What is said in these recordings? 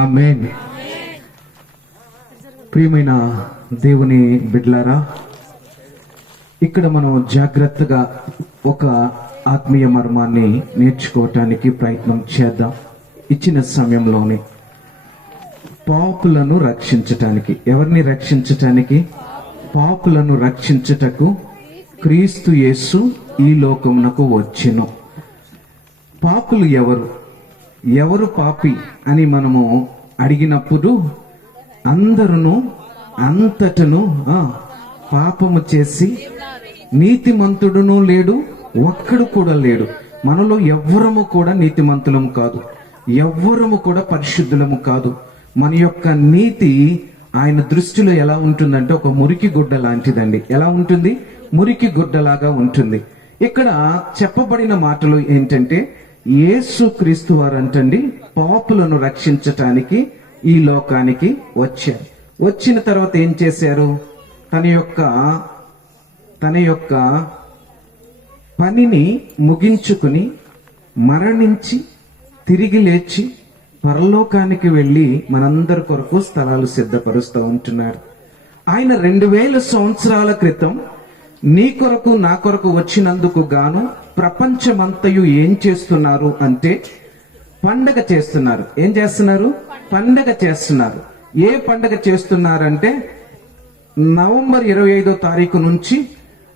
Amen. ప్రియమైన దేవుని బిడ్లారా ఇక్కడ మనం జాగ్రత్తగా ఒక ఆత్మీయ మర్మాన్ని నేర్చుకోవటానికి ప్రయత్నం చేద్దాం ఇచ్చిన సమయంలోనే. పాపులను రక్షించటానికి ఎవరిని రక్షించటానికి? పాపులను రక్షించుటకు క్రీస్తు యేసు ఈ లోకమునకు వచ్చెను. పాపులు ఎవరు? ఎవరు పాపి అని మనము అడిగినప్పుడు అందరును అంతటను పాపము చేసి నీతిమంతుడును లేడు ఒక్కడు కూడా లేడు. మనలో ఎవ్వరము కూడా నీతిమంతులము కాదు. ఎవ్వరము కూడా పరిశుద్ధులము కాదు. మన యొక్క నీతి ఆయన దృష్టిలో ఎలా ఉంటుందంటే ఒక మురికి గుడ్డ లాంటిదండి. ఎలా ఉంటుంది? మురికి గుడ్డలాగా ఉంటుంది. ఇక్కడ చెప్పబడిన మాటలు ఏంటంటే యేసు క్రీస్తు వారంటండి పాపులను రక్షించటానికి ఈ లోకానికి వచ్చారు. వచ్చిన తర్వాత ఏం చేశారు? తన యొక్క తన యొక్క పనిని ముగించుకుని మరణించి తిరిగి లేచి పరలోకానికి వెళ్ళి మనందరి కొరకు స్థలాలు సిద్ధపరుస్తూ ఉంటున్నారు. ఆయన రెండు వేల సంవత్సరాల క్రితం నీ కొరకు నా కొరకు వచ్చినందుకు గాను ప్రపంచమంతయు ఏం చేస్తున్నారు అంటే పండగ చేస్తున్నారు. ఏం చేస్తున్నారు? పండగ చేస్తున్నారు. ఏ పండగ చేస్తున్నారంటే నవంబర్ ఇరవై ఐదో తారీఖు నుంచి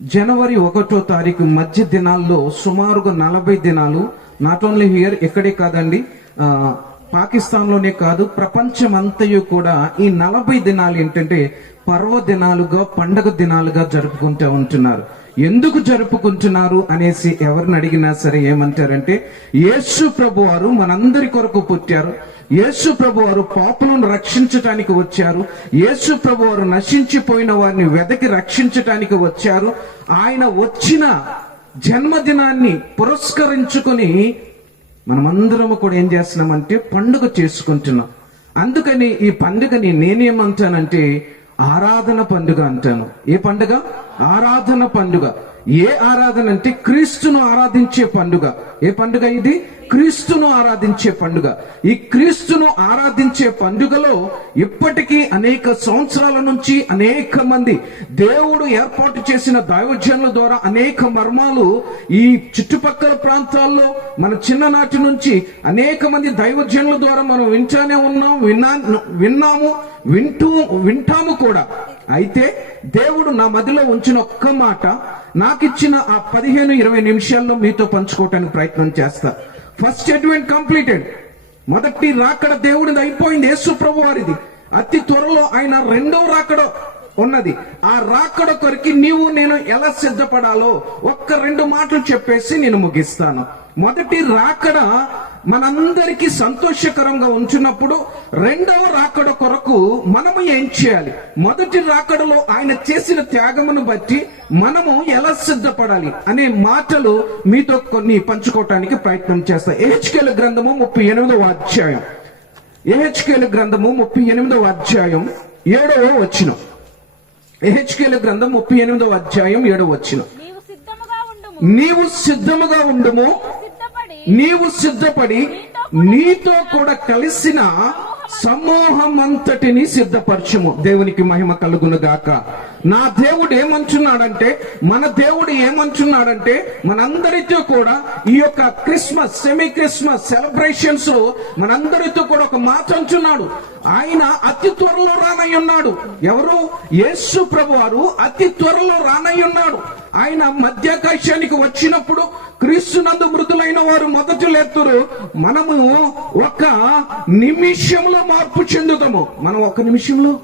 జనవరి ఒకటో తారీఖు మధ్య దినాల్లో సుమారుగా నలభై దినాలు నాట్ ఓన్లీ హియర్ ఇక్కడే కాదండి పాకిస్తాన్లోనే కాదు ప్రపంచమంతయు కూడా ఈ నలభై దినాలు ఏంటంటే పర్వదినాలుగా పండగ దినాలుగా జరుపుకుంటూ ఉంటున్నారు. ఎందుకు జరుపుకుంటున్నారు అనేసి ఎవరిని అడిగినా సరే ఏమంటారంటే యేసు ప్రభు వారు మనందరి కొరకు పుట్టారు. యేసు ప్రభు వారు పాపులను రక్షించటానికి వచ్చారు. యేసు ప్రభు వారు నశించిపోయిన వారిని వెదకి రక్షించటానికి వచ్చారు. ఆయన వచ్చిన జన్మదినాన్ని పురస్కరించుకొని మనమందరము కూడా ఏం చేస్తున్నామంటే పండుగ చేసుకుంటున్నాం. అందుకని ఈ పండుగని నేనేమంటానంటే ఆరాధన పండుగ అంటాను. ఏ పండుగ? ఆరాధన పండుగ. ఏ ఆరాధన అంటే క్రీస్తును ఆరాధించే పండుగ. ఏ పండుగ ఇది? క్రీస్తును ఆరాధించే పండుగ. ఈ క్రీస్తును ఆరాధించే పండుగలో ఇప్పటికీ అనేక సంవత్సరాల నుంచి అనేక మంది దేవుడు ఏర్పాటు చేసిన దైవజనుల ద్వారా అనేక మర్మాలు ఈ చుట్టుపక్కల ప్రాంతాల్లో మన చిన్ననాటి నుంచి అనేక మంది దైవజనుల ద్వారా మనం వింటానే ఉన్నాం విన్నా విన్నాము వింటూ వింటాము కూడా. అయితే దేవుడు నా మదిలో ఉంచిన ఒక్క మాట నాకిచ్చిన ఆ పదిహేను ఇరవై నిమిషాల్లో మీతో పంచుకోవటానికి ప్రయత్నం చేస్తా. ఫస్ట్ అడ్వెంట్ కంప్లీటెడ్ మొదటి రాకడ దేవుడిది అయిపోయింది. యేసు ప్రభు వారిది అతి త్వరలో ఆయన రెండో రాకడ ఉన్నది. ఆ రాకడ కొరికి నీవు నేను ఎలా సిద్ధపడాలో ఒక్క రెండు మాటలు చెప్పేసి నేను ముగిస్తాను. మొదటి రాకడ మనందరికీ సంతోషకరంగా ఉంచినప్పుడు రెండవ రాకడ కొరకు మనము ఏం చేయాలి? మొదటి రాకడలో ఆయన చేసిన త్యాగమును బట్టి మనము ఎలా సిద్ధపడాలి అనే మాటలు మీతో కొన్ని పంచుకోవటానికి ప్రయత్నం చేస్తా. ఏహెచ్కేల గ్రంథము ముప్పై ఎనిమిదవ అధ్యాయం. ఏహెచ్కేల గ్రంథము ముప్పై ఎనిమిదవ అధ్యాయం ఏడవ వచ్చినం ఎహెచ్కేల గ్రంథం ముప్పై ఎనిమిదవ అధ్యాయం ఏడవ వచ్చినం నీవు సిద్ధముగా ఉండుము. నీవు సిద్ధపడి నీతో కూడా కలిసిన సమూహం అంతటిని సిద్ధపరచము. దేవునికి మహిమ కలుగును గాక. నా దేవుడు ఏమంటున్నాడంటే మన దేవుడు ఏమంటున్నాడంటే మనందరితో కూడా ఈ యొక్క క్రిస్మస్ సెమీ క్రిస్మస్ సెలబ్రేషన్స్లో మనందరితో కూడా ఒక మాట అంటున్నాడు. ఆయన అతి త్వరలో రానయ్యున్నాడు. ఎవరు? యేసు ప్రభు వారు అతి త్వరలో రానయ్యున్నాడు. ఉన్నాడు ఆయన మధ్యాకాశానికి వచ్చినప్పుడు క్రీస్తునందు మృతులైన వారు మొదటి లేతురు మనము ఒక నిమిషంలో మార్పు చెందుతాము. మనం ఒక నిమిషంలో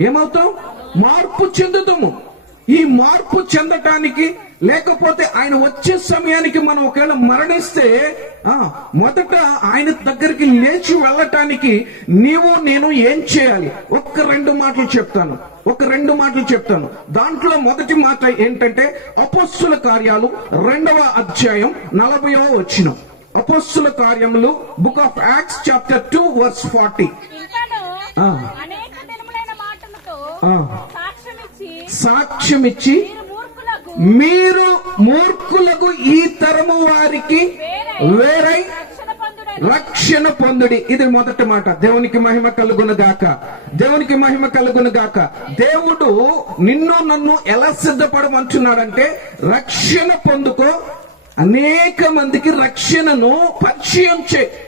ఏమవుతాం? మార్పు చెందుతాము. ఈ మార్పు చెందటానికి లేకపోతే ఆయన వచ్చే సమయానికి మనం ఒకవేళ మరణిస్తే ఆ మొదట ఆయన దగ్గరికి లేచి వెళ్ళటానికి నీవు నేను ఏం చేయాలి? ఒక్క రెండు మాటలు చెప్తాను. ఒక రెండు మాటలు చెప్తాను. దాంట్లో మొదటి మాట ఏంటంటే అపోస్తుల కార్యాలు రెండవ అధ్యాయం నలభైవ వచ్చిన అపోస్తుల కార్యములు book of acts chapter two verse forty ఇంకను ఆ. మీరు మూర్ఖులకు ఈ తరము వారికి వేరై రక్షణ రక్షణ పొందుడి. ఇది మొదటి మాట. దేవునికి మహిమ కలుగును గాక. దేవునికి మహిమ కలుగును గాక. దేవుడు నిన్ను నన్ను ఎలా సిద్ధపడమంటున్నాడంటే రక్షణ పొందుకో. అనేక మందికి రక్షణను పరిచయం చే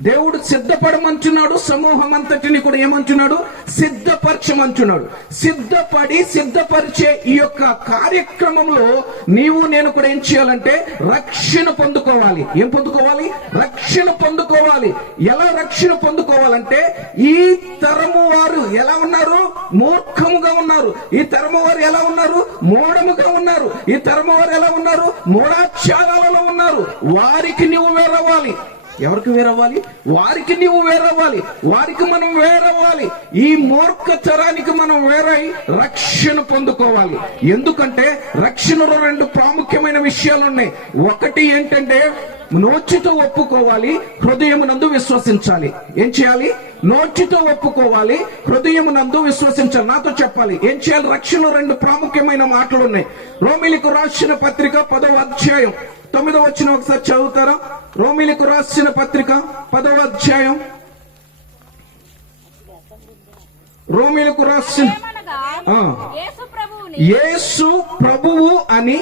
దేవుడు సిద్ధపడమంటున్నాడు సమూహం అంతటిని కూడా ఏమంటున్నాడు సిద్ధపరచమంటున్నాడు సిద్ధపడి సిద్ధపరిచే ఈ యొక్క కార్యక్రమంలో నీవు నేను కూడా ఏం చేయాలంటే రక్షణ పొందుకోవాలి. ఏం పొందుకోవాలి? రక్షణ పొందుకోవాలి. ఎలా రక్షణ పొందుకోవాలంటే ఈ తరము వారు ఎలా ఉన్నారు? మూర్ఖముగా ఉన్నారు. ఈ తరము వారు ఎలా ఉన్నారు? మూఢముగా ఉన్నారు. ఈ తరము వారు ఎలా ఉన్నారు? మూఢాక్షారాలలో ఉన్నారు. వారికి నువ్వు వెళ్ళవాలి ఎవరికి వేరవ్వాలి? వారికి నీవు వేరవ్వాలి. వారికి మనం వేరవ్వాలి. ఈ మూర్ఖచరానికి మనం వేరై రక్షణ పొందుకోవాలి. ఎందుకంటే రక్షణలో రెండు ప్రాముఖ్యమైన విషయాలు ఉన్నాయి ఒకటి ఏంటంటే నోచితో ఒప్పుకోవాలి హృదయమునందు విశ్వసించాలి. ఏం చేయాలి? నోచితో ఒప్పుకోవాలి హృదయమునందు విశ్వసించాలి. నాతో చెప్పాలి. ఏం చేయాలి? రక్షణలో రెండు ప్రాముఖ్యమైన మాటలు ఉన్నాయి రోమిలికు రాసిన పత్రిక పదవ అధ్యాయం తొమ్మిదో వచ్చిన ఒకసారి చదువుతారా? రోమిలకు రాసిన పత్రిక పదవ అధ్యాయం. రోమిలకు రాసిన. యేసు యేసు ప్రభువు అని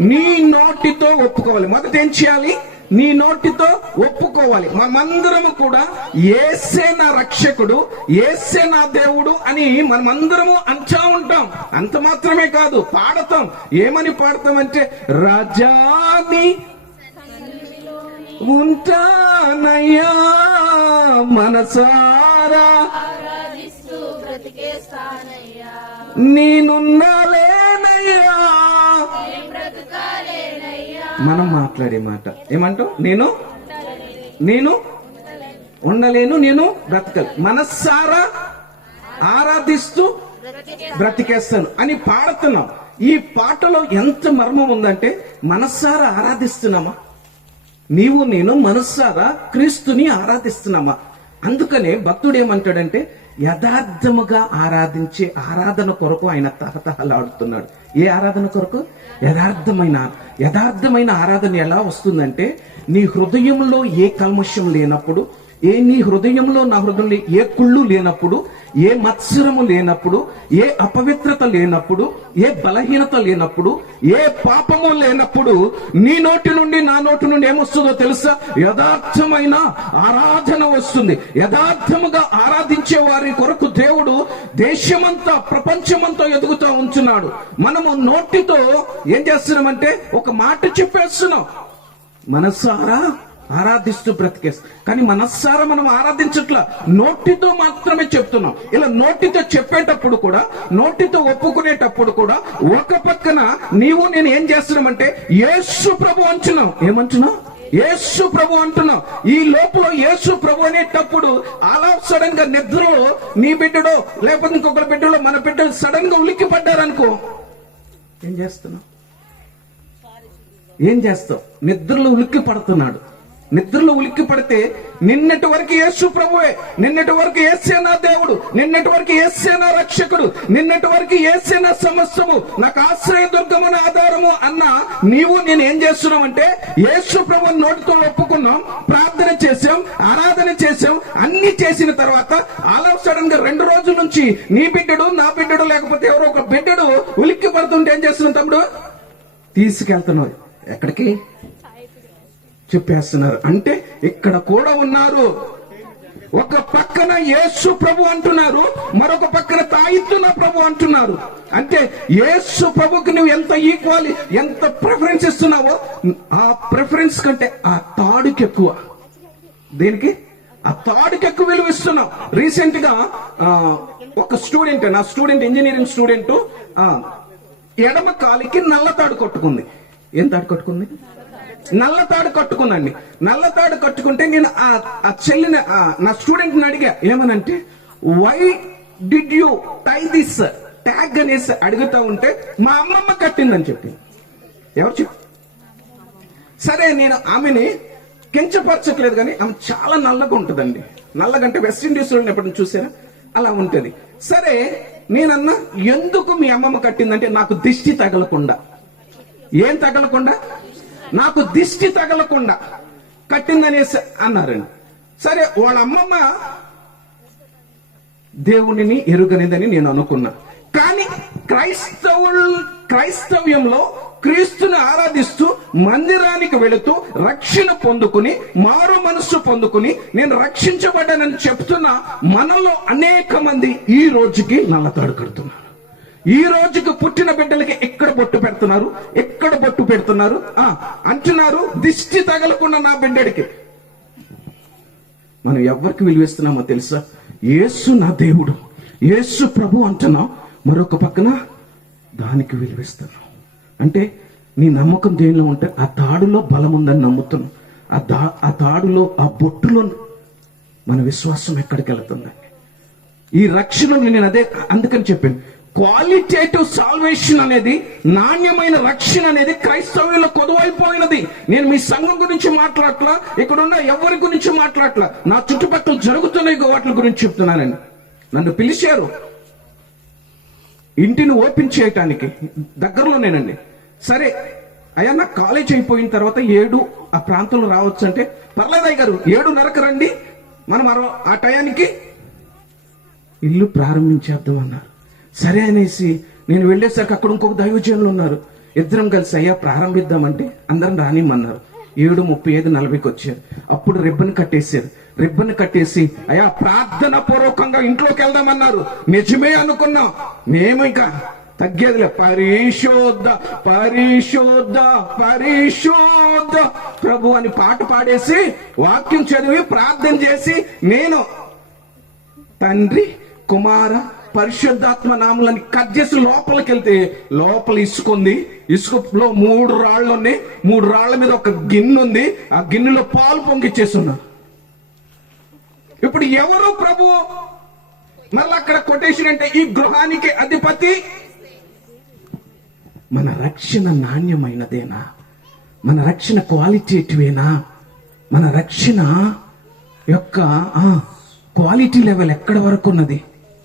నీ నోటితో ఒప్పుకోవాలి. మొదట ఏం చేయాలి? నీ నోటితో ఒప్పుకోవాలి. మనమందరము కూడా ఏసే నా రక్షకుడు ఏసే నా దేవుడు అని మనమందరము అంటా ఉంటాం. అంత మాత్రమే కాదు పాడతాం. ఏమని పాడతామంటే రజాని ఉంటానయ్యా మనసారా. నేనున్నాలేనయ్యా. మనం మాట్లాడే మాట. ఏమంటావు? నేను? నేను? ఉండలేను నేను బ్రతకలు మనస్సారా ఆరాధిస్తూ బ్రతికేస్తాను అని పాడుతున్నాం. ఈ పాటలో ఎంత మర్మం ఉందంటే మనస్సారా ఆరాధిస్తున్నామా? నీవు నేను మనస్సారా క్రీస్తుని ఆరాధిస్తున్నామా? అందుకనే భక్తుడు ఏమంటాడంటే యథార్థముగా ఆరాధించే ఆరాధన కొరకు ఆయన తహతహలాడుతున్నాడు. ఏ ఆరాధన కొరకు? యథార్థమైన యథార్థమైన ఆరాధన ఎలా వస్తుందంటే నీ హృదయంలో ఏ కల్మషం లేనప్పుడు ఏ నీ హృదయంలో నా హృదయంలో ఏ కుళ్ళు లేనప్పుడు ఏ మత్సరము లేనప్పుడు ఏ అపవిత్రత లేనప్పుడు ఏ బలహీనత లేనప్పుడు ఏ పాపము లేనప్పుడు నీ నోటి నుండి నా నోటి నుండి ఏమొస్తుందో తెలుసా? యథార్థమైన ఆరాధన వస్తుంది. యథార్థముగా ఆరాధించే వారి కొరకు దేవుడు దేశమంతా ప్రపంచమంతా ఎదుగుతూ ఉంచున్నాడు మనము నోటితో ఏం చేస్తున్నామంటే ఒక మాట చెప్పేస్తున్నాం. మనసారా ఆరాధిస్తూ బ్రతికేస్తాం. కానీ మనస్సారా మనం ఆరాధించట్లా. నోటితో మాత్రమే చెప్తున్నాం. ఇలా నోటితో చెప్పేటప్పుడు కూడా నోటితో ఒప్పుకునేటప్పుడు కూడా ఒక పక్కన నీవు నేను ఏం చేస్తున్నామంటే యేసు ప్రభు అంటున్నాం ఏమంటున్నావు? యేసు ప్రభు అంటున్నాం ఈ లోపల యేసు ప్రభు అనేటప్పుడు అలా సడన్గా నిద్రలో నీ బిడ్డడో లేకపోతే ఇంకొకరి బిడ్డలో మన బిడ్డలు సడన్గా ఉలిక్కి పడ్డారనుకో ఏం చేస్తున్నావు? ఏం చేస్తావు? నిద్రలో ఉలిక్కి పడుతున్నాడు. నిద్రలో ఉలిక్కి పడితే నిన్నటి వరకు యేసు ప్రభువే నిన్నటి వరకు ఏసేనా దేవుడు నిన్నటి వరకు ఏసేనా రక్షకుడు నిన్నటి వరకు ఏసేనా సమస్తము నాకు ఆశ్రయ దుర్గమున ఆధారము అన్న నీవు నేను ఏం చేస్తున్నామంటే యేసు ప్రభు నోటితో ఒప్పుకున్నాం ప్రార్థన చేసాం ఆరాధన చేసాం అన్ని చేసిన తర్వాత ఆల్ ఆఫ్ సడన్గా రెండు రోజుల నుంచి నీ బిడ్డడు నా బిడ్డడు లేకపోతే ఎవరో ఒక బిడ్డడు ఉలిక్కి పడుతుంటే ఏం చేస్తున్నాం తమ్ముడు? తీసుకెళ్తున్నారు ఎక్కడికి? చెప్పేస్తున్నారు. అంటే ఇక్కడ కూడా ఉన్నారు. ఒక పక్కన యేసు ప్రభు అంటున్నారు మరొక పక్కన తాయిత్తున ప్రభు అంటున్నారు. అంటే యేసు ప్రభుకి నువ్వు ఎంత ఈక్వాలి ఎంత ప్రిఫరెన్స్ ఇస్తున్నావో ఆ ప్రిఫరెన్స్ కంటే ఆ తాడుకి ఎక్కువ. దేనికి? ఆ తాడుకి ఎక్కువ విలువ ఇస్తున్నావు. రీసెంట్గా ఒక స్టూడెంట్ నా స్టూడెంట్ ఇంజనీరింగ్ స్టూడెంట్ ఎడమ కాలికి నల్ల తాడు కొట్టుకుంది. ఏం తాడు కొట్టుకుంది? నల్ల తాడు కట్టుకున్నాండి. నల్ల తాడు కట్టుకుంటే నేను ఆ ఆ చెల్లిని ఆ నా స్టూడెంట్ని అడిగా ఏమనంటే why did you tie this tag అనేసి అడుగుతా ఉంటే మా అమ్మమ్మ కట్టిందని చెప్పి ఎవరు చెప్పు? సరే నేను ఆమెని కించపరచట్లేదు కానీ ఆమె చాలా నల్లగా ఉంటుందండి. నల్లగంటే వెస్ట్ ఇండీస్లో ఎప్పుడు చూసారా? అలా ఉంటుంది. సరే నేనన్నా ఎందుకు మీ అమ్మమ్మ కట్టిందంటే నాకు దిష్టి తగలకుండా? ఏం తగలకుండా? నాకు దిష్టి తగలకుండా కట్టిందనేసి అన్నారండి. సరే వాళ్ళ అమ్మమ్మ దేవునిని ఎరుగనిదని నేను అనుకున్నా. కానీ క్రైస్తవులు క్రైస్తవ్యంలో క్రీస్తుని ఆరాధిస్తూ మందిరానికి వెళుతూ రక్షణ పొందుకుని మారు మనస్సు పొందుకుని నేను రక్షించబడ్డానని చెప్తున్న మనలో అనేక మంది ఈ రోజుకి నల్లతాడు కడుతున్నారు. ఈ రోజుకి పుట్టిన బిడ్డలకి ఎక్కడ బొట్టు పెడుతున్నారు? ఎక్కడ బొట్టు పెడుతున్నారు? ఆ అంటున్నారు దిష్టి తగలకుండా నా బిడ్డడికి. మనం ఎవరికి విలువిస్తున్నామో తెలుసా? యేసు నా దేవుడు. యేసు ప్రభు అంటున్నాం. మరొక పక్కన దానికి విలువిస్తున్నాం అంటే నీ నమ్మకం దేనిలో ఉంటే ఆ తాడులో బలం ఉందని నమ్ముతున్నాం. ఆ దా ఆ తాడులో ఆ బొట్టులో మన విశ్వాసం ఎక్కడికి వెళుతుందండి ఈ రక్షణను నేను అదే అందుకని చెప్పాను. క్వాలిటేటివ్ సాల్వేషన్ అనేది నాణ్యమైన రక్షణ అనేది క్రైస్తవ్యంలో కొదువైపోయినది. నేను మీ సంఘం గురించి మాట్లాడట్లా ఇక్కడ ఉన్న ఎవరి గురించి మాట్లాడట్లా నా చుట్టుపక్కల జరుగుతున్న వాటి గురించి చెప్తున్నానండి. నన్ను పిలిచారు. ఇంటిని ఓపెన్ చేయటానికి దగ్గరలోనేనండి. సరే అయ్యా నాకు కాలేజ్ అయిపోయిన తర్వాత ఏడు ఆ ప్రాంతంలో రావచ్చు అంటే పర్లేదయ్య గారు ఏడున్నరకు రండి. మనం ఆ టయానికి ఇల్లు ప్రారంభించేద్దాం అన్నారు. సరే అనేసి నేను వెళ్ళేసరికి అక్కడ ఇంకొక దైవజనులు ఉన్నారు. ఇద్దరం కలిసి అయ్యా ప్రారంభిద్దామంటే అందరం రానిమ్మన్నారు. ఏడు ముప్పై ఐదు నలభైకి వచ్చారు. అప్పుడు రిబ్బన్ కట్టేశారు. రిబ్బన్ కట్టేసి అయ్యా ప్రార్థన పూర్వకంగా ఇంట్లోకి వెళ్దామన్నారు. నిజమే అనుకున్నాం. మేము ఇంకా తగ్గేదిలే. పరిశోధ పరిశోధ పరిశోధ. ప్రభు అని పాట పాడేసి వాక్యం చదివి ప్రార్థన చేసి నేను తండ్రి కుమార పరిశుద్ధాత్మ నామలని కట్ చేసి లోపలికి వెళ్తే లోపల ఇసుకుంది ఇసుకలో మూడు రాళ్ళు ఉన్నాయి. మూడు రాళ్ళ మీద ఒక గిన్నె ఉంది. ఆ గిన్నెలో పాలు పొంగిచ్చేస్తున్నారు ఇప్పుడు ఎవరు ప్రభు? మళ్ళీ అక్కడ కొటేషన్ అంటే ఈ గృహానికి అధిపతి మన రక్షణ నాణ్యమైనదేనా? మన రక్షణ క్వాలిటేటివేనా మన రక్షణ యొక్క క్వాలిటీ లెవెల్ ఎక్కడ వరకు ఉన్నది?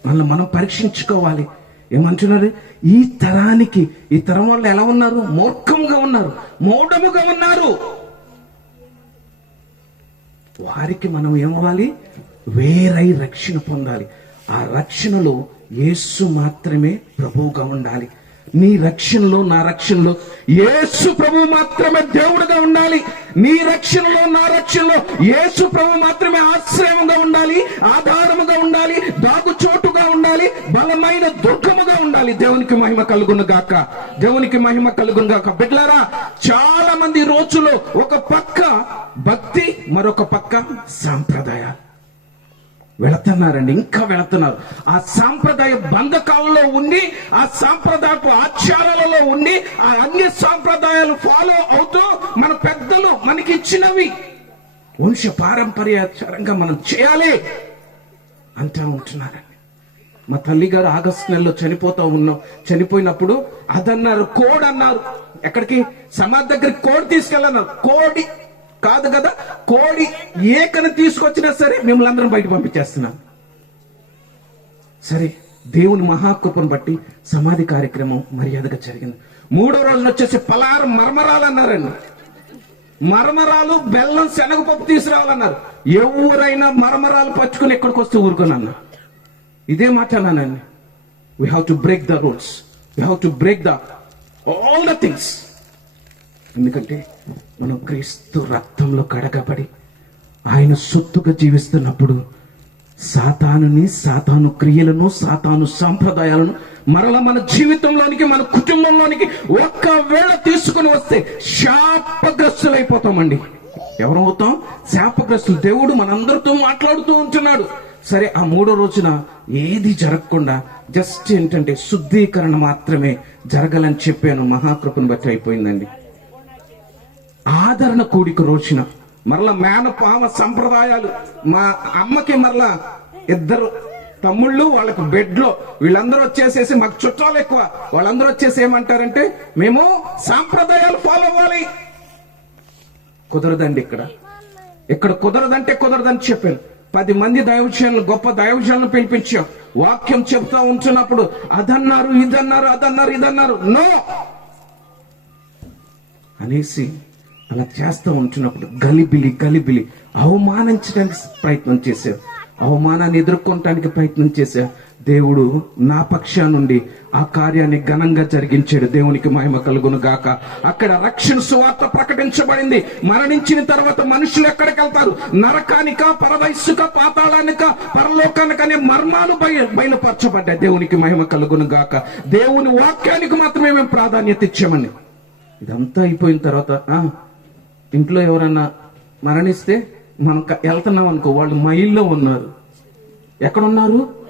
మనల్ని మనం పరీక్షించుకోవాలి. ఏమంటున్నారు? ఈ తరానికి ఈ తరం వాళ్ళు ఎలా ఉన్నారు? మూర్ఖంగా ఉన్నారు. మూఢముగా ఉన్నారు. వారికి మనం ఏమవ్వాలి? వేరై రక్షణ పొందాలి. ఆ రక్షణలో యేసు మాత్రమే ప్రభువుగా ఉండాలి. నీ రక్షణలో నా రక్షణలో. యేసు ప్రభు మాత్రమే దేవుడుగా ఉండాలి. నీ రక్షణలో నా రక్షణలో యేసు ప్రభు మాత్రమే ఆశ్రయముగా ఉండాలి ఆధారముగా ఉండాలి దాగు చోటుగా ఉండాలి బలమైన దుఃఖముగా ఉండాలి. దేవునికి మహిమ కలుగును గాక. దేవునికి మహిమ కలుగును గాక. బిడ్లారా చాలా మంది రోజులో ఒక పక్క భక్తి మరొక పక్క సాంప్రదాయాలు. వెళుతున్నారండి ఇంకా వెళుతున్నారు. ఆ సాంప్రదాయ బంధకాలలో ఉండి ఆ సాంప్రదాయపు ఆచారాలలో ఉండి ఆ అన్య సాంప్రదాయాలు ఫాలో అవుతూ మన పెద్దలు మనకి ఇచ్చినవి. వంశ పారంపర్యాచారంగా మనం చేయాలి అంటా ఉంటున్నారండి. మా తల్లి గారు ఆగస్టు నెలలో చనిపోతా ఉన్నాం. చనిపోయినప్పుడు అదన్నారు కోడ్ అన్నారు ఎక్కడికి? సమాధి దగ్గరికి కోడ్ తీసుకెళ్ళన్నారు. కోడి కాదు కదా? కోడి ఏకని తీసుకొచ్చినా సరే మిమ్మల్ని అందరం బయట పంపించేస్తున్నాం. సరే దేవుని మహాకృపను బట్టి సమాధి కార్యక్రమం మర్యాదగా జరిగింది. మూడో రోజున వచ్చేసి పలారం మర్మరాలు అన్నారండి మరమరాలు బెల్లం శనగపప్పు తీసుకురావాలన్నారు. ఎవరైనా మరమరాలు పచ్చుకుని ఎక్కడికి వస్తే ఊరుకొని అన్నా ఇదే మాట్లాడానండి we have to break the rules we have to break the all the things ఎందుకంటే మనం క్రీస్తు రక్తంలో కడగబడి ఆయన సొత్తుగా జీవిస్తున్నప్పుడు సాతానుని సాతాను క్రియలను సాతాను సాంప్రదాయాలను మరల మన జీవితంలోనికి మన కుటుంబంలోనికి ఒక్కవేళ తీసుకుని వస్తే శాపగ్రస్తులైపోతామండి. ఎవరవుతాం? శాపగ్రస్తులు. దేవుడు మనందరితో మాట్లాడుతూ ఉంటున్నాడు. సరే ఆ మూడో రోజున ఏది జరగకుండా జస్ట్ ఏంటంటే శుద్ధీకరణ మాత్రమే జరగాలని చెప్పాను. మహాకృపను బట్టి అయిపోయిందండి. ఆదరణ కూడిక రోజున మరలా మేనపామ సంప్రదాయాలు. మా అమ్మకి మరలా ఇద్దరు తమ్ముళ్ళు వాళ్ళకు బెడ్లో వీళ్ళందరూ వచ్చేసేసి మాకు చుట్టాలు ఎక్కువ. వాళ్ళందరూ వచ్చేసి ఏమంటారంటే మేము సాంప్రదాయాలు ఫాలో అవ్వాలి. కుదరదండి ఇక్కడ. ఇక్కడ కుదరదంటే కుదరదని చెప్పాను. పది మంది దైవజనులు గొప్ప దైవజనులు పిలిపించాం. వాక్యం చెప్తా ఉంటున్నప్పుడు అదన్నారు ఇదన్నారు అదన్నారు ఇదన్నారు నో! అనేసి అలా చేస్తూ ఉంటున్నప్పుడు గలిబిలి గలిబిలి అవమానించడానికి ప్రయత్నం చేశావు. అవమానాన్ని ఎదుర్కొనటానికి ప్రయత్నం చేశారు దేవుడు నా పక్షా నుండి ఆ కార్యాన్ని ఘనంగా జరిగించాడు. దేవునికి మహిమ కలుగును గాక. అక్కడ రక్షణ సువార్త ప్రకటించబడింది. మరణించిన తర్వాత మనుషులు ఎక్కడికి వెళ్తారు? నరకానిక పరవయస్సుక పాతాళానిక పరలోకానిక అనే మర్మాలు బయ బయలుపరచబడ్డాయి. దేవునికి మహిమ కలుగును గాక. దేవుని వాక్యానికి మాత్రమే మేము ప్రాధాన్యత ఇచ్చామండి. ఇదంతా అయిపోయిన తర్వాత ఆ, ఇంట్లో ఎవరన్నా మరణిస్తే మనం వెళ్తున్నాం అనుకో వాళ్ళు మైల్లో ఉన్నారు. ఎక్కడున్నారు?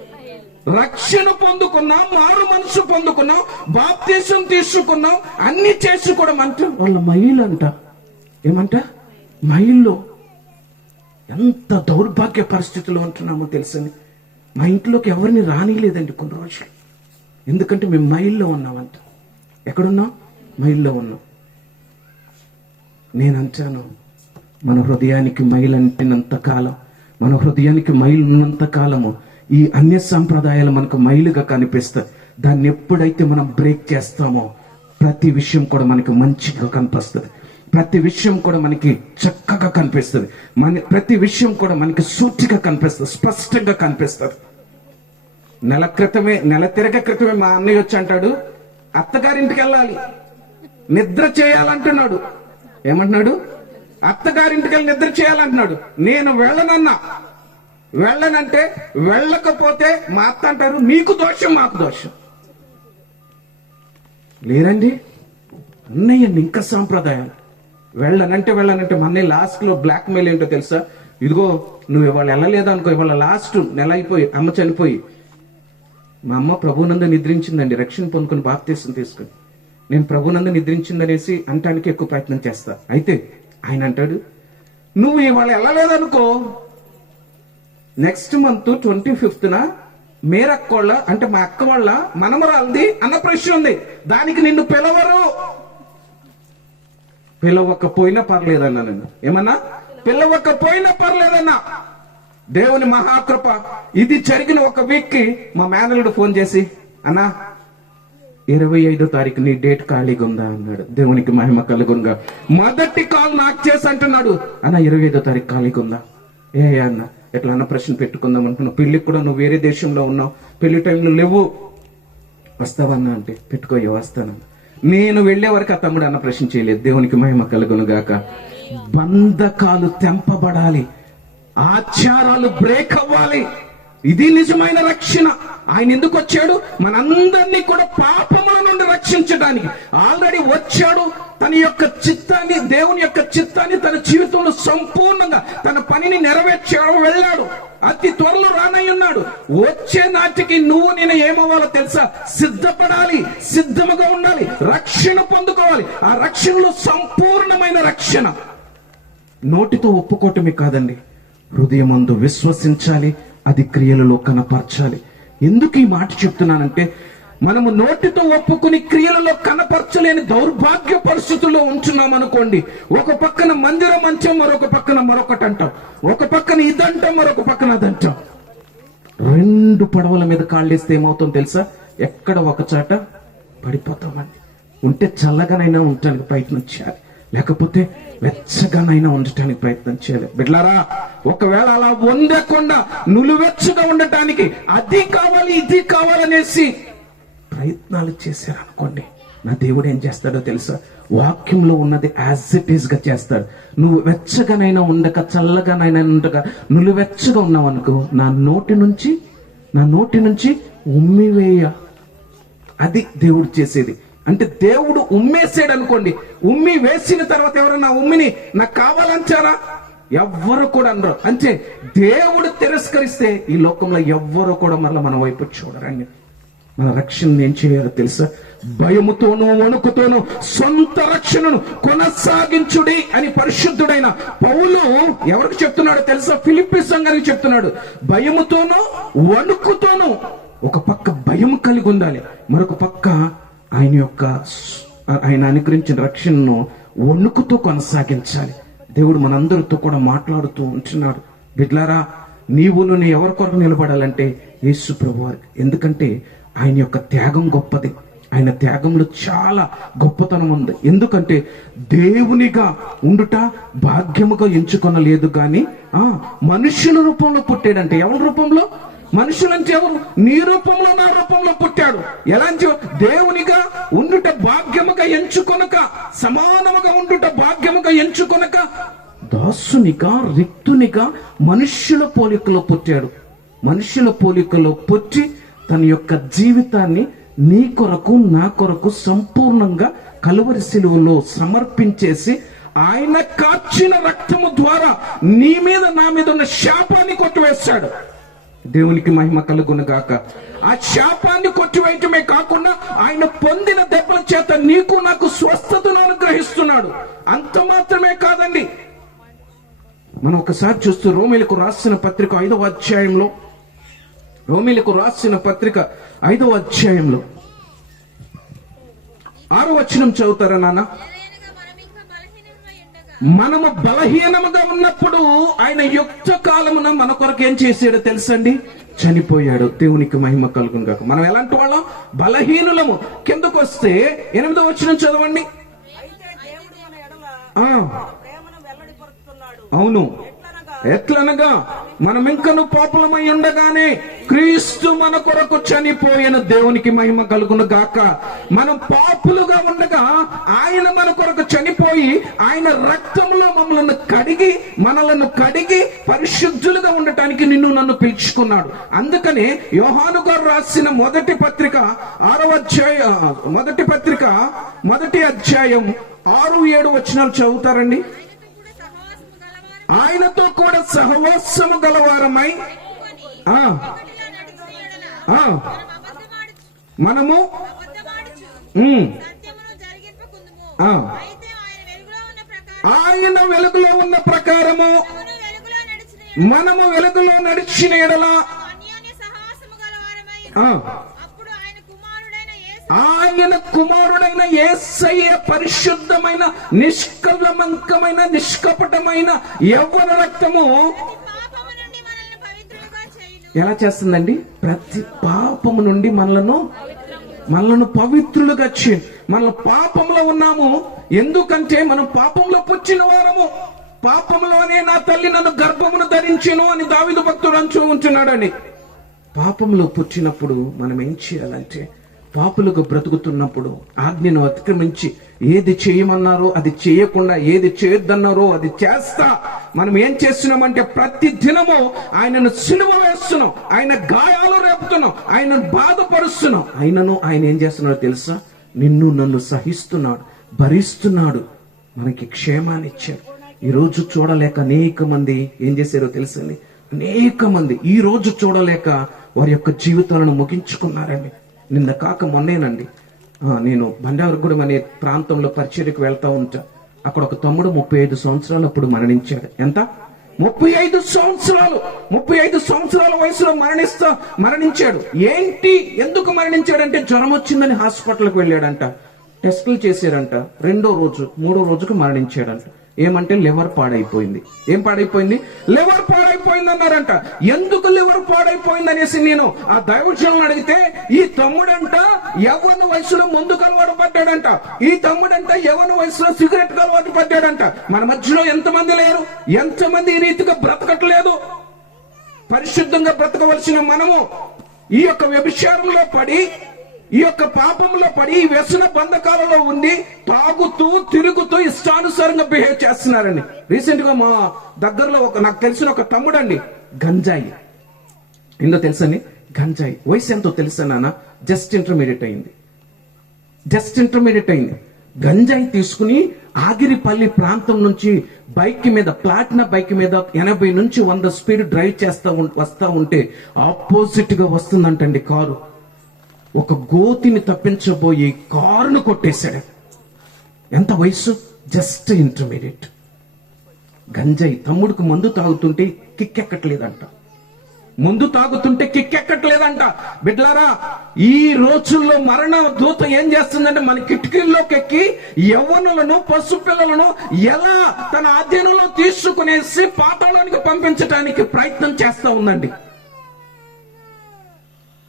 రక్షణ పొందుకున్నాం మారు మనసు పొందుకున్నాం బాప్తీసం తీసుకున్నాం అన్ని చేసుకోవడం అంటే వాళ్ళ మైలు అంట ఏమంట? మైల్లో. ఎంత దౌర్భాగ్య పరిస్థితిలో ఉంటున్నామో తెలుసని మా ఇంట్లోకి ఎవరిని రానిలేదండి కొన్ని రోజులు. ఎందుకంటే మేము మైల్లో ఉన్నామంట. ఎక్కడున్నాం? మైల్లో ఉన్నాం. నేను అంటాను మన హృదయానికి మైలు అంటినంత కాలం మన హృదయానికి మైలు ఉన్నంత కాలము ఈ అన్య సంప్రదాయాలు మనకు మైలుగా కనిపిస్తాయి. దాన్ని ఎప్పుడైతే మనం బ్రేక్ చేస్తామో ప్రతి విషయం కూడా మనకి మంచిగా కనిపిస్తుంది. ప్రతి విషయం కూడా మనకి చక్కగా కనిపిస్తుంది. మన ప్రతి విషయం కూడా మనకి సూటిగా కనిపిస్తుంది స్పష్టంగా కనిపిస్తుంది. నెల క్రితమే నెల తిరగ క్రితమే మా అన్నయ్య వచ్చి అంటాడు అత్తగారింటికి వెళ్ళాలి. నిద్ర చేయాలంటున్నాడు. ఏమంటున్నాడు? అత్తగారింటికి వెళ్ళి నిద్ర చేయాలంటున్నాడు. నేను వెళ్ళనన్నా. వెళ్ళనంటే వెళ్ళకపోతే మా అత్త అంటారు మీకు దోషం మాకు దోషం. లేరండి? ఉన్నాయండి ఇంకా సాంప్రదాయాలు వెళ్ళనంటే వెళ్ళనంటే మన్నే లాస్ట్లో బ్లాక్ మెయిల్ ఏంటో తెలుసా? ఇదిగో నువ్వు ఇవాళ వెళ్ళలేదు అనుకో ఇవాళ లాస్ట్ నెల అయిపోయి అమ్మ చనిపోయి. మా అమ్మ ప్రభునందు నిద్రించిందండి. రక్షణ పొందుకుని బాప్తీసం తీసుకుని. నేను ప్రభునందు నిద్రించిందనేసి అంటానికి ఎక్కువ ప్రయత్నం చేస్తా. అయితే ఆయన అంటాడు నువ్వు ఇవాళ వెళ్ళలేదనుకో నెక్స్ట్ మంత్ ట్వంటీ ఫిఫ్త్న మేరక్క మేరక్కోళ్ళ అంటే మా అక్క వాళ్ళ మనమరాలది అన్న ప్రశ్న ఉంది. దానికి నిన్ను పిలవరు. పిలవకపోయినా పర్లేదన్నా నేను ఏమన్నా? పిలవకపోయినా పర్లేదన్నా. దేవుని మహాకృప ఇది జరిగిన ఒక వీక్కి మా మేనల్డ్ ఫోన్ చేసి అన్నా ఇరవై ఐదో తారీఖు నీ డేట్ ఖాళీగా ఉందా అన్నాడు. దేవునికి మహిమ కలుగుందా మొదటి కాల్ నాకు చేసి అంటున్నాడు. అన్న ఇరవై ఐదో తారీఖు ఖాళీగా ఉందా ఏ అన్న ఎట్లా అన్న ప్రశ్న పెట్టుకుందాం అనుకున్నావు. పెళ్ళికి కూడా నువ్వు వేరే దేశంలో ఉన్నావు. పెళ్ళి టైంలో లేవు. వస్తావన్నా అంటే పెట్టుకోయ్య వస్తాను. నేను వెళ్ళే వరకు ఆ తమ్ముడు అన్న ప్రశ్న చేయలేదు. దేవునికి మహిమ కలుగును గాక బంధకాలు తెంపబడాలి. ఆచారాలు బ్రేక్ అవ్వాలి. ఇది నిజమైన రక్షణ. ఆయన ఎందుకు వచ్చాడు? మనందరినీ కూడా పాపముల నుండి రక్షించడానికి. ఆల్రెడీ వచ్చాడు. తన యొక్క చిత్తాన్ని దేవుని యొక్క చిత్తాన్ని తన జీవితంలో సంపూర్ణంగా తన పనిని నెరవేర్చాడు వెళ్ళాడు. అతి త్వరలో రానై ఉన్నాడు. వచ్చే నాటికి నువ్వు నేను ఏమవ్వాలో తెలుసా? సిద్ధపడాలి సిద్ధముగా ఉండాలి రక్షణ పొందుకోవాలి. ఆ రక్షణలో సంపూర్ణమైన రక్షణ. నోటితో ఒప్పుకోవటమే కాదండి. హృదయమందు విశ్వసించాలి అది క్రియలలో కనపరచాలి. ఎందుకు ఈ మాట చెప్తున్నానంటే మనము నోటితో ఒప్పుకుని క్రియలలో కనపరచలేని దౌర్భాగ్య పరిస్థితుల్లో ఉంచున్నాం అనుకోండి ఒక పక్కన మందిరం మంచం మరొక పక్కన మరొకటి అంటాం. ఒక పక్కన ఇదంటాం మరొక పక్కన అదంటాం. రెండు పడవల మీద కాళ్ళేస్తే ఏమవుతుందో తెలుసా? ఎక్కడ ఒక చాట పడిపోతామండి. ఉంటే చల్లగానైనా ఉండటానికి ప్రయత్నం చేయాలి. లేకపోతే వెచ్చగానైనా ఉండటానికి ప్రయత్నం చేయాలి. బిడ్లారా ఒకవేళ అలా ఉండకుండా నులువెచ్చగా ఉండటానికి అది కావాలి ఇది కావాలనేసి ప్రయత్నాలు చేశారు అనుకోండి నా దేవుడు ఏం చేస్తాడో తెలుసా? వాక్యంలో ఉన్నది యాజ్ ఇట్ ఈస్గా చేస్తాడు. నువ్వు వెచ్చగానైనా ఉండక చల్లగానైనా ఉండక నులువెచ్చగా వెచ్చగా ఉన్నావు అనుకో నా నోటి నుంచి నా నోటి నుంచి ఉమ్మివేయ. అది దేవుడు చేసేది. అంటే దేవుడు ఉమ్మేసాడు అనుకోండి ఉమ్మి వేసిన తర్వాత ఎవరన్నా ఉమ్మిని నాకు కావాలంచారా ఎవ్వరు కూడా అనరు. అంటే దేవుడు తిరస్కరిస్తే ఈ లోకంలో ఎవ్వరు కూడా మళ్ళీ మన వైపు చూడరండి. మన రక్షణ ఏం చేయాలో తెలుసా? భయముతోనూ వణుకుతోనూ సొంత రక్షణను కొనసాగించుడి అని పరిశుద్ధుడైన పౌలు ఎవరికి చెప్తున్నాడో తెలుసా? ఫిలిప్పి సంఘానికి చెప్తున్నాడు. భయముతోనూ వణుకుతోనూ ఒక పక్క భయం కలిగి ఉండాలి. మరొక పక్క ఆయన యొక్క ఆయన అనుగ్రహించిన రక్షణను వణుకుతో కొనసాగించాలి. దేవుడు మనందరితో కూడా మాట్లాడుతూ ఉంటున్నాడు. బిడ్లారా నీవు నువ్వు ఎవరి కొరకు నిలబడాలంటే యేసు ప్రభు వారికి ఎందుకంటే ఆయన యొక్క త్యాగం గొప్పది. ఆయన త్యాగంలో చాలా గొప్పతనం ఉంది. ఎందుకంటే దేవునిగా ఉండుట భాగ్యముగా ఎంచుకొనలేదు కానీ ఆ మనుషుల రూపంలో పుట్టాడంటే. ఎవరి రూపంలో? మనుషులంటే ఎవరు? నీ రూపంలో నా రూపంలో పుట్టాడు. ఎలాంటి దేవునిగా ఉండుట భాగ్యముగా ఎంచుకొనక సమానముగా ఉండుట భాగ్యముగా ఎంచుకొనక దాసునిగా రిక్తునిగా మనుష్యుల పోలికలో పుట్టాడు. మనుషుల పోలికలో పుట్టి తన యొక్క జీవితాన్ని నీ కొరకు నా కొరకు సంపూర్ణంగా కలువరి శిలువలో సమర్పించేసి ఆయన కార్చిన రక్తము ద్వారా నీ మీద నా మీద ఉన్న శాపాన్ని కొట్టివేశాడు. దేవునికి మహిమ కలుగునుగాక. ఆ శాపాన్ని కొట్టివేయటమే కాకుండా ఆయన పొందిన దెబ్బల చేత నీకు నాకు స్వస్థతను అనుగ్రహిస్తున్నాడు. అంత మాత్రమే కాదండి. మనం ఒకసారి చూస్తూ రోమిలకు రాసిన పత్రిక ఐదవ అధ్యాయంలో రోమిలకు రాసిన పత్రిక ఐదవ అధ్యాయంలో. ఆరో వచనం చదువుతారా నాన్న? మనము బలహీనముగా ఉన్నప్పుడు ఆయన యుక్త కాలమున మన కొరకు ఏం చేశాడో తెలుసండి? చనిపోయాడు. దేవునికి మహిమ కలుగును కాక మనం ఎలాంటి వాళ్ళం? బలహీనులము. కిందకు వస్తే ఎనిమిదో వచ్చిన చదవండి. అవును. ఎట్లనగా ఎట్లనగా మనం ఇంకను పాపులమై ఉండగానే క్రీస్తు మన కొరకు చనిపోయిన దేవునికి మహిమ కలుగును గాక. మనం పాపులుగా ఉండగా ఆయన మన కొరకు చనిపోయి ఆయన రక్తంలో మమ్మల్ని కడిగి మనలను కడిగి పరిశుద్ధులుగా ఉండటానికి నిన్ను నన్ను పిలుచుకున్నాడు. అందుకనే యోహాను గారు రాసిన మొదటి పత్రిక ఆరవ అధ్యాయ మొదటి పత్రిక మొదటి అధ్యాయం ఆరు ఏడు వచనాలు చదువుతారండి? ఆయనతో కూడా సహవాసము గలవారమై మనము ఆయన వెలుగులో ఉన్న ప్రకారము మనము వెలుగులో నడిచిన మనము వెలుగులో నడిచిన ఎడల అన్యోన్య సహవాసము గలవారమై ఆ, అప్పుడు ఆయన కుమారుడైన యేసు ఆయన కుమారుడైన ఏసయ్య పరిశుద్ధమైన నిష్కలమంకమైన నిష్కపటమైన యవ్వన రక్తము ఎలా చేస్తుందండి? ప్రతి పాపము నుండి మనలను మనలను పవిత్రులుగా చే మన పాపంలో ఉన్నాము. ఎందుకంటే మనం పాపంలో పుచ్చిన వారము. పాపంలోనే నా తల్లి నన్ను గర్భమును ధరించెను అని దావిదు భక్తుడు అంచు ఉంటున్నాడని. పాపంలో పుట్టినప్పుడు మనం ఏం చేయాలంటే పాపులుగా బ్రతుకుతున్నప్పుడు ఆజ్ఞను అతిక్రమించి ఏది చేయమన్నారో అది చేయకుండా ఏది చేయొద్దన్నారో అది చేస్తా. మనం ఏం చేస్తున్నామంటే ప్రతి దినము ఆయనను సిలువ వేస్తున్నాం. ఆయన గాయాలు రేపుతున్నాం. ఆయనను బాధపరుస్తున్నాం. ఆయనను ఆయన ఏం చేస్తున్నాడో తెలుసా? నిన్ను నన్ను సహిస్తున్నాడు భరిస్తున్నాడు. మనకి క్షేమాన్ని ఇచ్చాడు. ఈ రోజు చూడలేక అనేక మంది ఏం చేశారో తెలుసండి అనేక మంది ఈ రోజు చూడలేక వారి యొక్క జీవితాలను ముగించుకున్నారండి. నిన్న కాక మొన్నేనండి. నేను బండారుగూడెం అనే ప్రాంతంలో పరిచర్యకు వెళ్తా ఉంటా. అక్కడ ఒక తమ్ముడు ముప్పై ఐదు సంవత్సరాలు అప్పుడు మరణించాడు. ఎంత? ముప్పై ఐదు సంవత్సరాలు! ముప్పై ఐదు సంవత్సరాల వయసులో మరణిస్తా మరణించాడు. ఏంటి? ఎందుకు మరణించాడంటే జ్వరం వచ్చిందని హాస్పిటల్కి వెళ్ళాడంట. టెస్టులు చేశారంట. రెండో రోజు మూడో రోజుకు మరణించాడంట. ఏమంటే లివర్ పాడైపోయింది. ఏం పాడైపోయింది? లివర్ పాడ అన్నారంట ఎందుకు లివర్ పాడైపోయింది అనేసి నేను ఆ దైవజనులను అడిగితే ఈ తమ్ముడంట యవ్వన వయసులో ముందుకు అలవాటు పడ్డాడంట. ఈ తమ్ముడంట యవ్వన వయసులో సిగరెట్ అలవాటు పడ్డాడంట. మన మధ్యలో ఎంతమంది లేరు? ఎంతమంది ఈ రీతిగా బ్రతకట్లేదు? పరిశుద్ధంగా బ్రతకవలసిన మనము ఈ యొక్క వ్యభిచారంలో పడి ఈ యొక్క పాపంలో పడి వ్యసన బంధకాలలో ఉండి తాగుతూ తిరుగుతూ ఇష్టానుసారంగా బిహేవ్ చేస్తున్నారండి రీసెంట్గా మా దగ్గరలో ఒక నాకు తెలిసిన ఒక తమ్ముడండి గంజాయి. ఏందో తెలుసండి? గంజాయి. వయసు ఎంతో తెలుసా నాన్న? జస్ట్ ఇంటర్మీడియట్ అయింది. జస్ట్ ఇంటర్మీడియట్ అయింది. గంజాయి తీసుకుని ఆగిరిపల్లి ప్రాంతం నుంచి బైక్ మీద ప్లాటినా బైక్ మీద ఎనభై నుంచి వంద స్పీడ్ డ్రైవ్ చేస్తా ఉం- వస్తా ఉంటే ఆపోజిట్గా వస్తుందంటండి కారు. ఒక గోతిని తప్పించబోయే కారును కొట్టేశాడు. ఎంత వయసు జస్ట్ ఇంటర్మీడియట్. గంజాయి తమ్ముడికి మందు తాగుతుంటే కిక్కెక్కట్లేదంట. ముందు తాగుతుంటే కిక్కెక్కట్లేదంట. బిడ్లారా ఈ రోజుల్లో మరణ దూత ఏం చేస్తుందంటే మన కిటికీల్లోకి ఎక్కి యవ్వనులను పసిపిల్లలను ఎలా తన అధ్యయనంలో తీసుకునేసి పాతాళానికి పంపించడానికి ప్రయత్నం చేస్తా ఉందండి.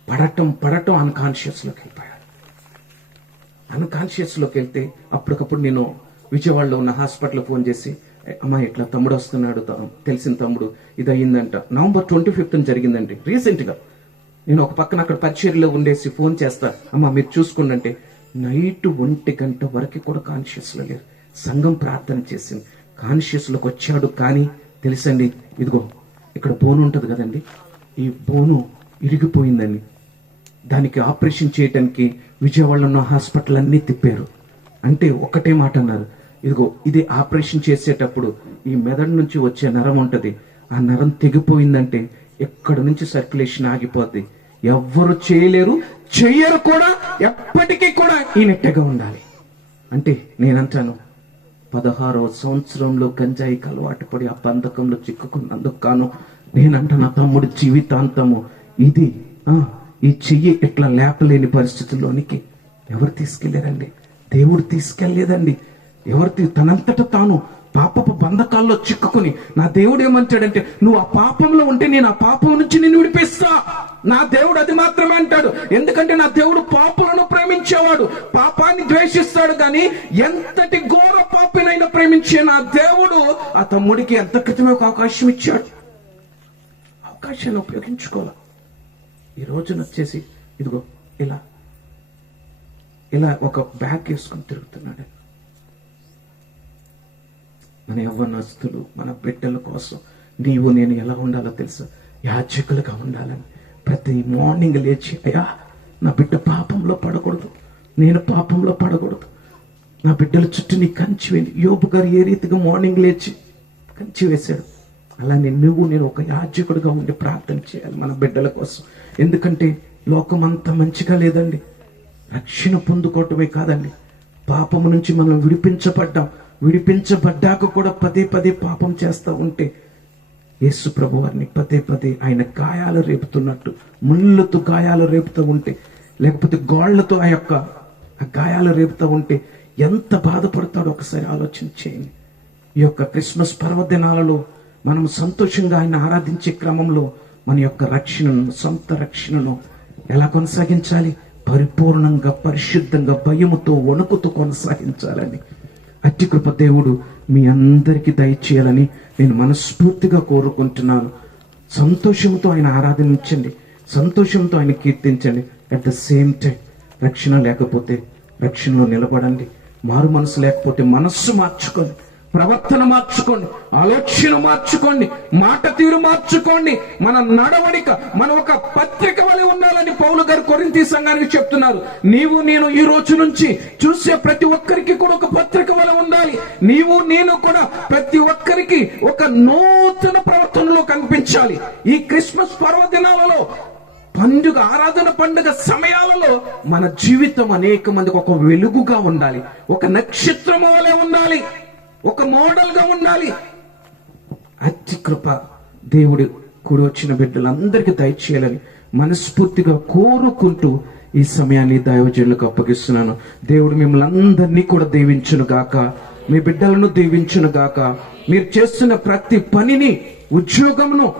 పడటం పడటం అన్కాన్షియస్లోకి వెళ్ళిపోయాడు. అన్కాన్షియస్లోకి వెళ్తే అప్పటికప్పుడు నేను విజయవాడలో ఉన్న హాస్పిటల్ ఫోన్ చేసి అమ్మా ఇట్లా తమ్ముడు వస్తున్నాడు తెలిసిన తమ్ముడు ఇది అయ్యిందంట నవంబర్ ట్వంటీ ఫిఫ్త్ జరిగిందండి రీసెంట్గా. నేను ఒక పక్కన అక్కడ పచ్చేరిలో ఉండేసి ఫోన్ చేస్తా అమ్మా మీరు చూసుకోండి నైట్ ఒంటి గంట వరకు కూడా కాన్షియస్లో లేరు. సంఘం ప్రార్థన చేసింది. కాన్షియస్లోకి వచ్చాడు కానీ తెలుసండి ఇదిగో ఇక్కడ బోను ఉంటుంది కదండి ఈ బోను ఇరిగిపోయిందండి. దానికి ఆపరేషన్ చేయడానికి విజయవాడలో ఉన్న హాస్పిటల్ అన్ని తిప్పారు. అంటే ఒకటే మాట అన్నారు. ఇదిగో ఇది ఆపరేషన్ చేసేటప్పుడు ఈ మెదడు నుంచి వచ్చే నరం ఉంటుంది. ఆ నరం తెగిపోయిందంటే ఎక్కడి నుంచి సర్క్యులేషన్ ఆగిపోద్ది? ఎవ్వరు చేయలేరు చెయ్యరు కూడా ఎప్పటికీ కూడా ఈ నెట్టగా ఉండాలి. అంటే నేనంటాను పదహారవ సంవత్సరంలో గంజాయికి అలవాటు పడి ఆ బంధకంలో చిక్కుకున్నందుకు కాను నేనంట నా తమ్ముడు జీవితాంతము ఇది. ఆ ఈ చెయ్యి ఇట్లా లేపలేని పరిస్థితుల్లోనికి ఎవరు తీసుకెళ్ళారండి దేవుడు తీసుకెళ్ళేదండి. ఎవరు తనంతట తాను పాపపు బంధకాల్లో చిక్కుకుని నా దేవుడు ఏమంటాడంటే నువ్వు ఆ పాపంలో ఉంటే నేను ఆ పాపం నుంచి నిన్ను విడిపిస్తా. నా దేవుడు అది మాత్రమే అంటాడు. ఎందుకంటే నా దేవుడు పాపులను ప్రేమించేవాడు. పాపాన్ని ద్వేషిస్తాడు కానీ ఎంతటి ఘోర పాపినైనా ప్రేమించే నా దేవుడు ఆ తమ్ముడికి ఎంత క్రితమే ఒక అవకాశం ఇచ్చాడు? అవకాశాన్ని ఉపయోగించుకోవాలి? ఈ రోజున వచ్చేసి ఇదిగో ఇలా. ఇలా ఒక బ్యాగ్ వేసుకుని తిరుగుతున్నాడు. మన యవ్వనస్తులు మన బిడ్డల కోసం నీవు నేను ఎలా ఉండాలో తెలుసు? యాచకులుగా ఉండాలని. ప్రతి మార్నింగ్ లేచి అయ్యా నా బిడ్డ పాపంలో పడకూడదు. నేను పాపంలో పడకూడదు. నా బిడ్డల చుట్టూ నీ కంచి వేయండి యోపు గారు ఏ రీతిగా మార్నింగ్ లేచి కంచి వేశాడు? అలానే నువ్వు నేను ఒక యాజకుడిగా ఉండి ప్రార్థన చేయాలి మన బిడ్డల కోసం. ఎందుకంటే లోకం అంత మంచిగా లేదండి. రక్షణ పొందుకోవటమే కాదండి. పాపము నుంచి మనం విడిపించబడ్డాం. విడిపించబడ్డాక కూడా పదే పదే పాపం చేస్తూ ఉంటే యేసు ప్రభు వారిని పదే పదే ఆయన గాయాలు రేపుతున్నట్టు ముళ్ళతో గాయాలు రేపుతూ ఉంటే లేకపోతే గోళ్ళతో ఆ యొక్క ఆ గాయాలు రేపుతూ ఉంటే ఎంత బాధపడతాడో ఒకసారి ఆలోచన చేయండి. ఈ యొక్క క్రిస్మస్ పర్వదినాలలో మనం సంతోషంగా ఆయన ఆరాధించే క్రమంలో మన యొక్క రక్షణను సొంత రక్షణను ఎలా కొనసాగించాలి? పరిపూర్ణంగా పరిశుద్ధంగా భయముతో వణుకుతో కొనసాగించాలని. అట్టి కృప దేవుడు మీ అందరికీ దయచేయాలని నేను మనస్ఫూర్తిగా కోరుకుంటున్నాను. సంతోషంతో ఆయన ఆరాధించండి. సంతోషంతో ఆయన కీర్తించండి. అట్ ద సేమ్ టైం రక్షణ లేకపోతే రక్షణలో నిలబడండి. మారు మనసు లేకపోతే మనస్సు మార్చుకోండి. ప్రవర్తన మార్చుకోండి ఆలోచన మార్చుకోండి మాట తీరు మార్చుకోండి. మన నడవడిక మన ఒక పత్రిక వలె ఉండాలని పౌలు గారు కొరింతి సంఘానికి చెప్తున్నారు. నీవు నేను ఈ రోజు నుంచి చూసే ప్రతి ఒక్కరికి కూడా ఒక పత్రిక వలె ఉండాలి. నీవు నేను కూడా ప్రతి ఒక్కరికి ఒక నూతన ప్రవర్తనలో కనిపించాలి. ఈ క్రిస్మస్ పర్వదినాలలో పండుగ ఆరాధన పండుగ సమయాలలో మన జీవితం అనేక మందికి ఒక వెలుగుగా ఉండాలి. ఒక నక్షత్రము వలె ఉండాలి. ఒక మోడల్గా ఉండాలి. అతి కృప దేవుడు కూడి వచ్చిన బిడ్డలందరికీ దయచేయాలని మనస్ఫూర్తిగా కోరుకుంటూ ఈ సమయాన్ని దైవజనులకు అప్పగిస్తున్నాను. దేవుడు మిమ్మల్ని అందరినీ కూడా దీవించును గాక. మీ బిడ్డలను దీవించును గాక. మీరు చేస్తున్న ప్రతి పనిని ఉద్యోగమును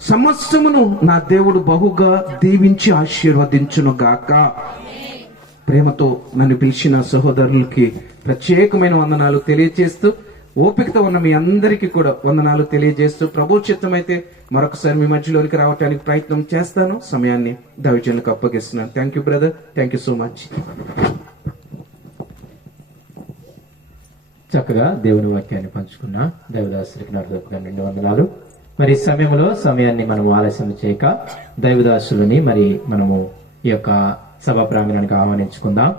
సమస్తమును నా దేవుడు బహుగా దీవించి ఆశీర్వదించును గాక. ప్రేమతో నన్ను పిలిచిన సహోదరులకి ప్రత్యేకమైన వందనాలు తెలియజేస్తూ ఓపికతో ఉన్న మీ అందరికీ కూడా వందనాలు తెలియజేస్తూ ప్రభు చిత్తమైతే మరొకసారి మీ మధ్యలోనికి రావడానికి ప్రయత్నం చేస్తాను. సమయాన్ని దవిజనులకు అప్పగిస్తున్నాను. Thank you brother thank you so much చక్కగా దేవుని వాక్యాన్ని పంచుకున్న దైవదాసునికి నరదొక్క రెండు వందనాలు. మరి సమయంలో సమయాన్ని మనం ఆలస్యం చేయక దైవదాసులని మరి మనము ఈ యొక్క సభా ప్రాంగణానికి ఆహ్వానించుకుందాం.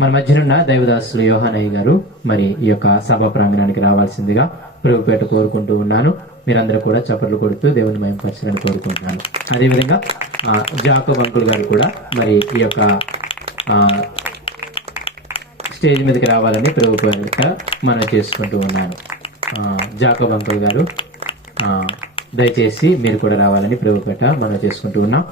మన మధ్యనున్న దైవదాసులు యోహానయ్య గారు మరి ఈ యొక్క సభా ప్రాంగణానికి రావాల్సిందిగా ప్రభుపేట కోరుకుంటూ ఉన్నాను. మీరందరూ కూడా చప్పట్లు కొడుతూ దేవుని మయం పరిచయాన్ని కోరుకుంటున్నాను. అదేవిధంగా ఆ, జాకబ్ అంకుల్ గారు కూడా మరి ఈ యొక్క ఆ, స్టేజ్ మీదకి రావాలని ప్రభు మనం చేసుకుంటూ ఉన్నాను. ఆ, జాకబ్ అంకుల్ గారు ఆ, దయచేసి మీరు కూడా రావాలని ప్రభుపేట మనం చేసుకుంటూ ఉన్నాం.